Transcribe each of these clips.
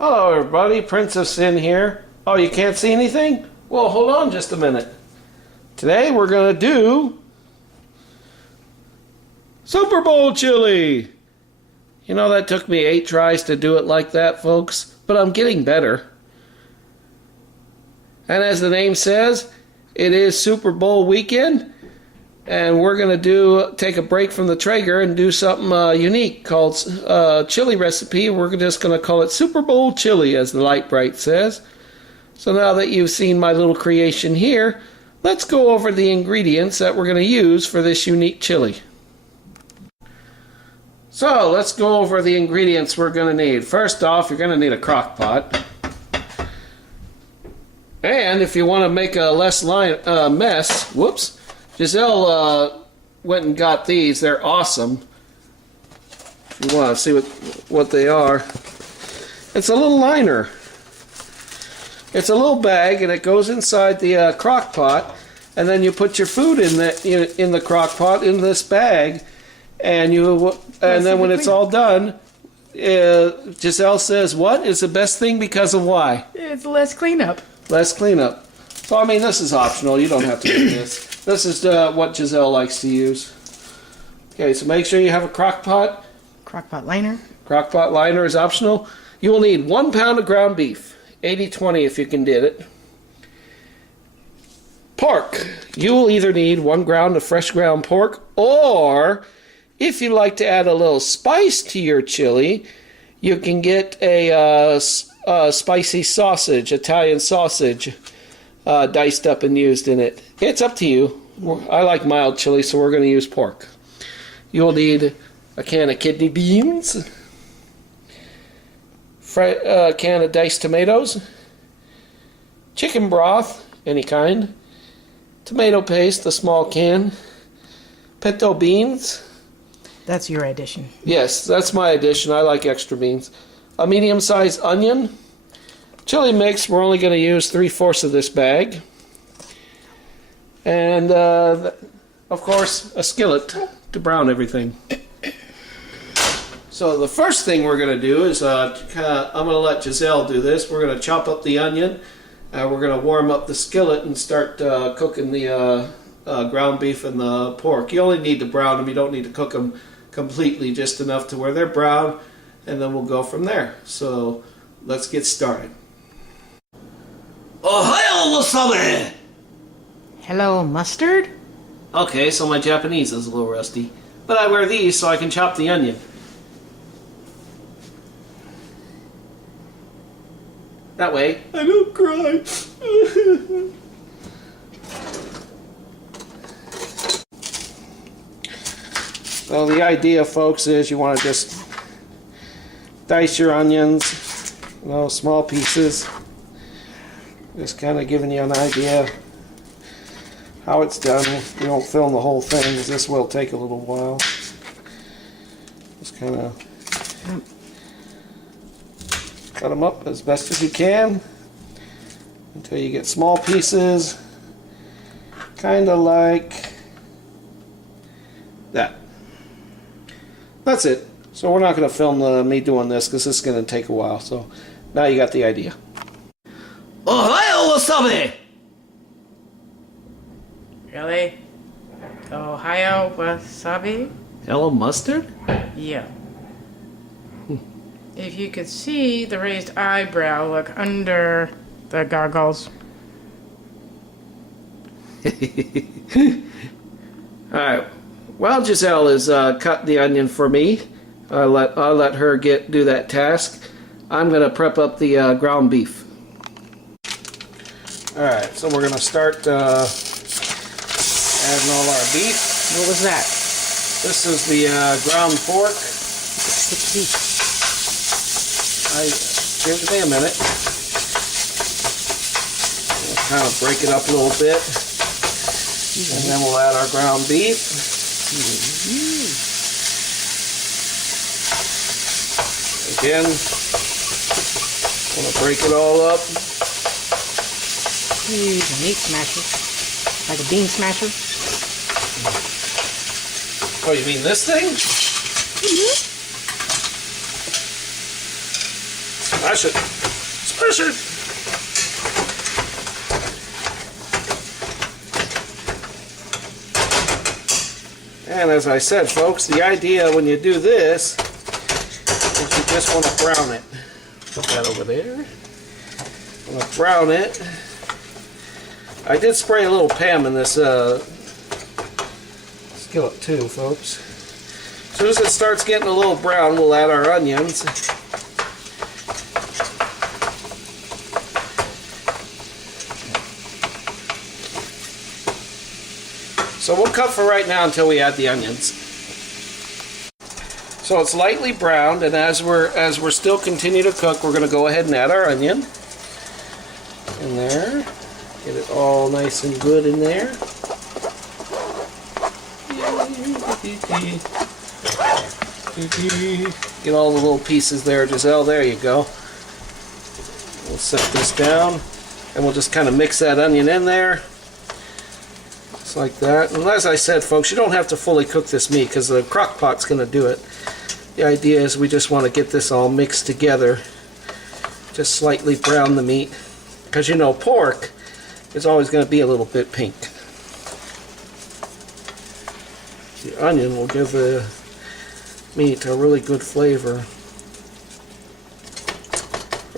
Hello everybody, Princess in here. Oh, you can't see anything? Well, hold on just a minute. Today we're going to do Superbowl Chili. You know, that took me 8 tries to do it like that, folks, but I'm getting better. And as the name says, it is Super Bowl weekend, and we're going to take a break from the Traeger and do something unique called chili recipe. We're just going to call it Superbowl Chili, as the light bright says. So now that you've seen my little creation here, let's go over the ingredients that we're going to use for this unique chili. So let's go over the ingredients we're going to need. First off, you're going to need a crock pot. And if you want to make a less mess, whoops, Giselle went and got these. They're awesome. If you want to see what they are. It's a little liner. It's a little bag, and it goes inside the crock pot, and then you put your food in the crock pot in this bag, and then when it's all done, Giselle says, "What is the best thing because of why?" It's less cleanup. Less cleanup. So I mean, this is optional. You don't have to do this. This is what Giselle likes to use. Okay, so make sure you have a crock pot. Crock pot liner. Crock pot liner is optional. You will need 1 pound of ground beef. 80-20 if you can get it. Pork. You will either need 1 pound of fresh ground pork, or if you like to add a little spice to your chili, you can get a spicy sausage, Italian sausage, diced up and used in it. It's up to you. I like mild chili, so we're going to use pork. You'll need a can of kidney beans, a can of diced tomatoes, chicken broth, any kind, tomato paste, a small can, pinto beans. That's your addition. Yes, that's my addition. I like extra beans. A medium-sized onion. Chili mix, we're only going to use 3/4 of this bag. And, of course, a skillet to brown everything. So the first thing we're going to do is, I'm going to let Giselle do this. We're going to chop up the onion. We're going to warm up the skillet and start cooking the ground beef and the pork. You only need to brown them. You don't need to cook them completely, just enough to where they're brown. And then we'll go from there. So let's get started. Ohio wasabi! Hello, mustard? Okay, so my Japanese is a little rusty. But I wear these so I can chop the onion. That way, I don't cry. So the idea, folks, is you want to just dice your onions, small pieces. Just kind of giving you an idea how it's done. We won't film the whole thing, because this will take a little while. Just kind of cut them up as best as you can until you get small pieces, kind of like that. That's it. So we're not going to film me doing this, because this is going to take a while. So now you got the idea. Ohio wasabi! Really? Ohio wasabi? Hello mustard? Yeah. If you could see the raised eyebrow look under the goggles. Alright. While Giselle is cut the onion for me, I'll let her do that task. I'm going to prep up the ground beef. Alright, so we're going to start adding all our beef. What was that? This is the ground pork. Give me a minute. We'll kind of break it up a little bit. And then we'll add our ground beef. Again, want to break it all up. Use a meat smasher. Like a bean smasher. Oh, you mean this thing? Smash it. Smash it. And as I said, folks, the idea when you do this is you just want to brown it. Put that over there. I'm going to brown it. I did spray a little Pam in this skillet too, folks. As soon as it starts getting a little brown, we'll add our onions. So we'll cut for right now until we add the onions. So it's lightly browned, and as we're still continue to cook, we're going to go ahead and add our onion in there. Get it all nice and good in there. Get all the little pieces there, Giselle. There you go. We'll set this down, and we'll just kind of mix that onion in there. Just like that. And as I said, folks, you don't have to fully cook this meat because the crock pot's going to do it. The idea is we just want to get this all mixed together. Just slightly brown the meat. Because you know, pork is always going to be a little bit pink. The onion will give the meat a really good flavor.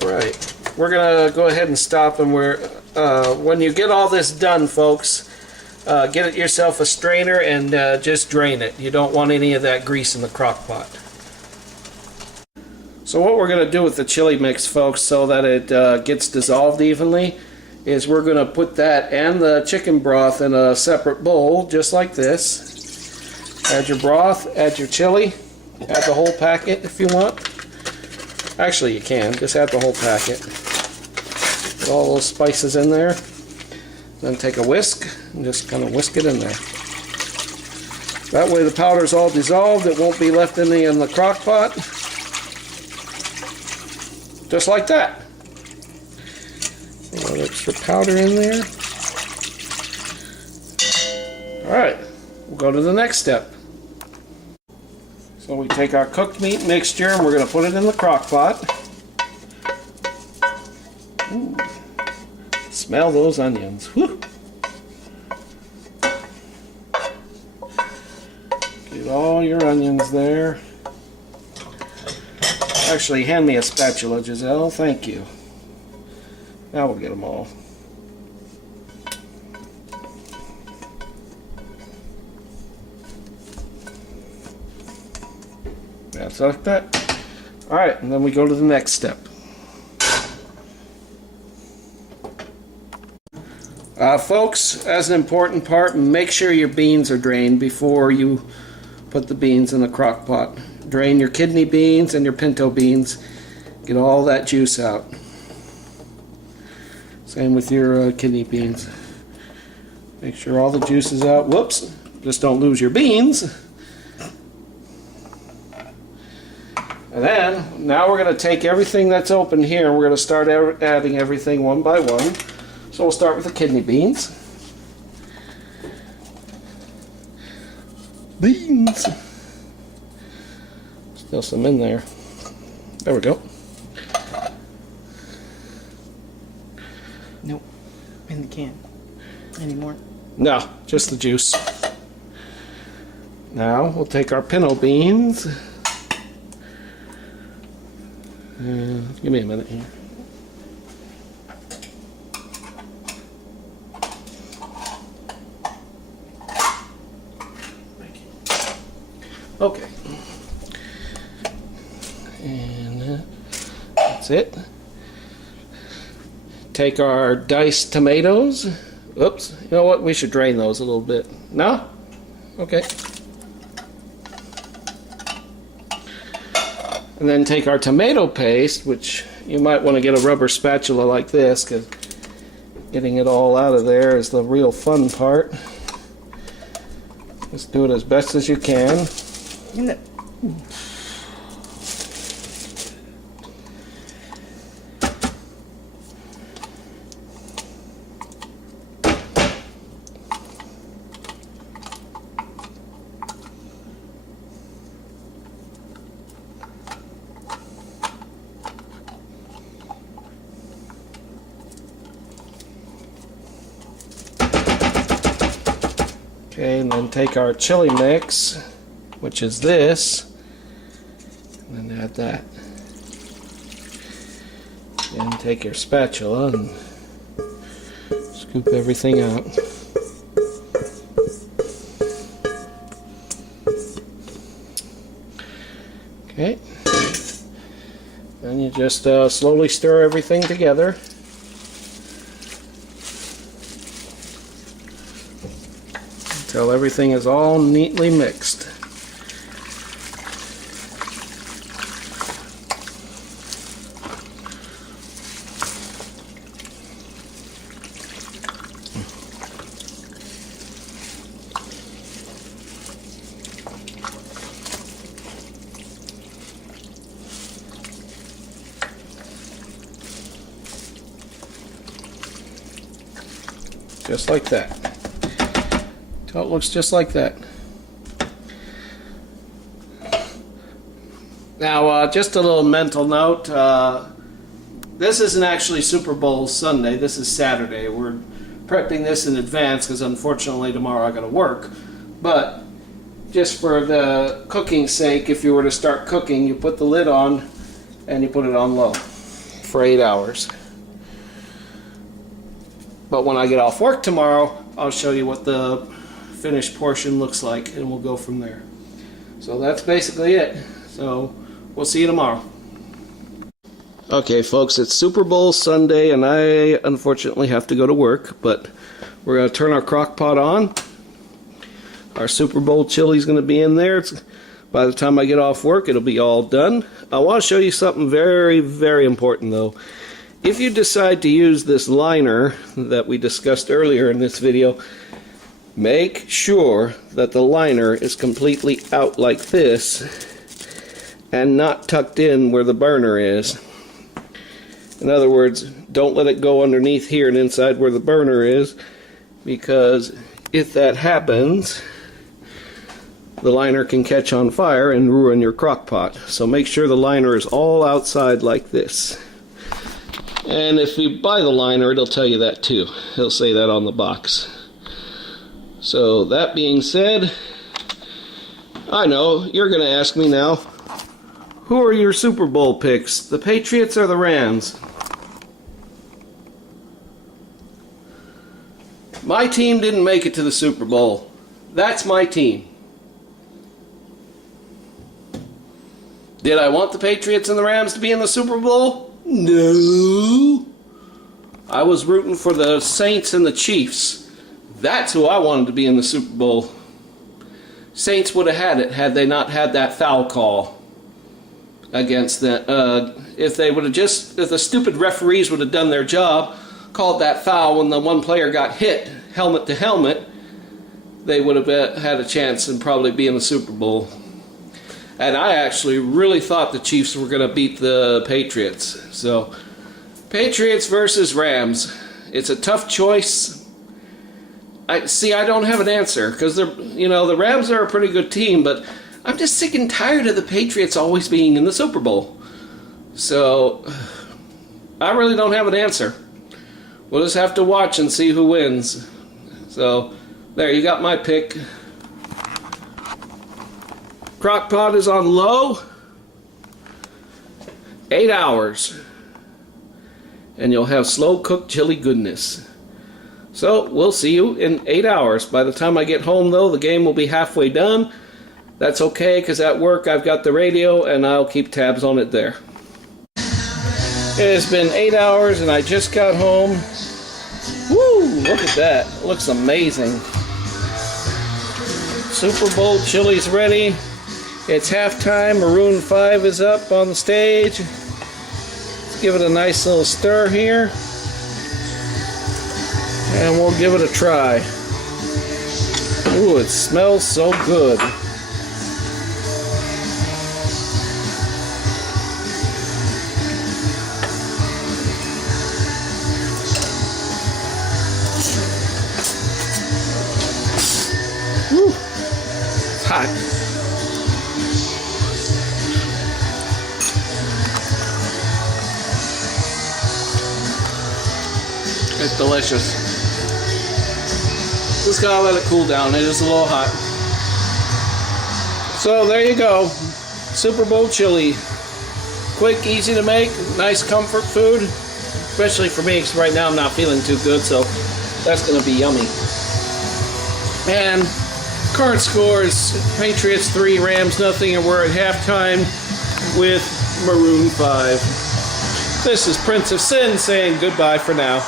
Alright, we're going to go ahead and stop, and when you get all this done, folks, get yourself a strainer and just drain it. You don't want any of that grease in the crock pot. So what we're going to do with the chili mix, folks, so that it gets dissolved evenly, is we're going to put that and the chicken broth in a separate bowl, just like this. Add your broth, add your chili, add the whole packet if you want. Actually, you can. Just add the whole packet. Put all those spices in there. Then take a whisk and just kind of whisk it in there. That way the powder's all dissolved. It won't be left in the crock pot. Just like that. A little extra powder in there. Alright, we'll go to the next step. So we take our cooked meat mixture and we're going to put it in the crock pot. Ooh. Smell those onions. Whew. Get all your onions there. Actually, hand me a spatula, Giselle. Thank you. Now we'll get them all. That's like that. Alright, and then we go to the next step. Folks, as an important part, make sure your beans are drained before you put the beans in the crock pot. Drain your kidney beans and your pinto beans. Get all that juice out. Same with your kidney beans. Make sure all the juice is out. Whoops. Just don't lose your beans. And then, now we're going to take everything that's open here and we're going to start adding everything one by one. So we'll start with the kidney beans. Beans. Still some in there. There we go. Nope. In the can. Anymore? No, just the juice. Now we'll take our pinto beans. Give me a minute here. Okay. And that's it. Take our diced tomatoes. Oops. You know what? We should drain those a little bit. No? Okay. And then take our tomato paste, which you might want to get a rubber spatula like this, because getting it all out of there is the real fun part. Just do it as best as you can. Okay, and then take our chili mix, which is this, and then add that. And take your spatula and scoop everything out. Okay. Then you just slowly stir everything together. Until everything is all neatly mixed. Just like that. So it looks just like that. Now, just a little mental note. This isn't actually Super Bowl Sunday. This is Saturday. We're prepping this in advance because unfortunately tomorrow I got to work. But just for the cooking's sake, if you were to start cooking, you put the lid on and you put it on low for 8 hours. But when I get off work tomorrow, I'll show you what the finished portion looks like, and we'll go from there. So that's basically it. So we'll see you tomorrow. Okay, folks, it's Super Bowl Sunday, and I unfortunately have to go to work, but we're going to turn our crock pot on. Our Super Bowl chili is going to be in there. By the time I get off work, it'll be all done. I want to show you something very, very important, though. If you decide to use this liner that we discussed earlier in this video, make sure that the liner is completely out like this and not tucked in where the burner is. In other words, don't let it go underneath here and inside where the burner is, because if that happens, the liner can catch on fire and ruin your crock pot. So make sure the liner is all outside like this. And if you buy the liner, it'll tell you that too. It'll say that on the box. So that being said, I know you're going to ask me now, who are your Super Bowl picks, the Patriots or the Rams? My team didn't make it to the Super Bowl. That's my team. Did I want the Patriots and the Rams to be in the Super Bowl? No. I was rooting for the Saints and the Chiefs. That's who I wanted to be in the Super Bowl. Saints would have had it had they not had that foul call against them. If the stupid referees would have done their job, called that foul when the one player got hit helmet to helmet, they would have had a chance and probably be in the Super Bowl. And I actually really thought the Chiefs were going to beat the Patriots. So, Patriots versus Rams. It's a tough choice. I don't have an answer, because the Rams are a pretty good team, but I'm just sick and tired of the Patriots always being in the Super Bowl. So, I really don't have an answer. We'll just have to watch and see who wins. So, there, you got my pick. Crock pot is on low, 8 hours, and you'll have slow cooked chili goodness. So we'll see you in 8 hours. By the time I get home, though, the game will be halfway done. That's okay, because at work I've got the radio and I'll keep tabs on it there. It has been 8 hours and I just got home. Woo! Look at that. It looks amazing. Super Bowl chili's ready. It's halftime. Maroon 5 is up on the stage. Let's give it a nice little stir here. And we'll give it a try. Ooh, it smells so good. Woo! It's hot. It's delicious. Just gotta let it cool down. It is a little hot. So there you go. Super Bowl chili. Quick, easy to make, nice comfort food. Especially for me, because right now I'm not feeling too good, so that's gonna be yummy. And current score is Patriots 3, Rams nothing, and we're at halftime with Maroon 5. This is Prince of Sin saying goodbye for now.